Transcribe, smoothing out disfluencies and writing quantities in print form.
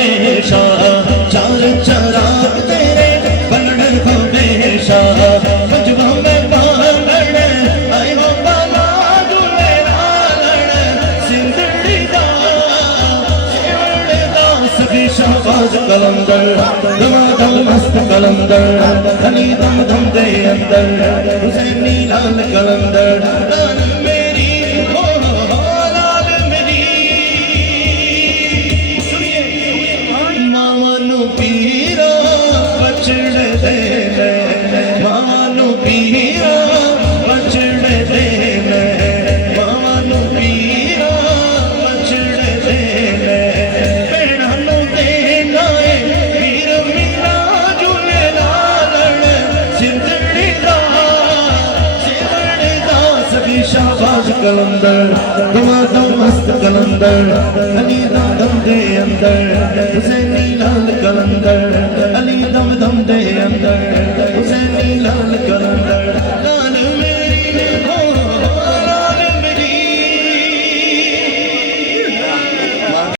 हमेशा चार चराग तेरे बनड़ हमेशा मजबा में बालण आए हो बाला दुले लालण सिंधड़ी दा सभी शाबाज कलंदर दमादम मस्त कलंदर धनी दम दम दे अंदर हुसैनी लाल कलंदर लाल मेरी हो लाल मेरी मावानू पीरा बचड़ दे मावानू पीरा बचड़ दे मावानू पीरा बचड़ दे शाबाज कलंदर दमादम मस्त कलंदर अली दम दम दे अंदर हुसैनी लाल कलंदर अली दम दम दे अंदर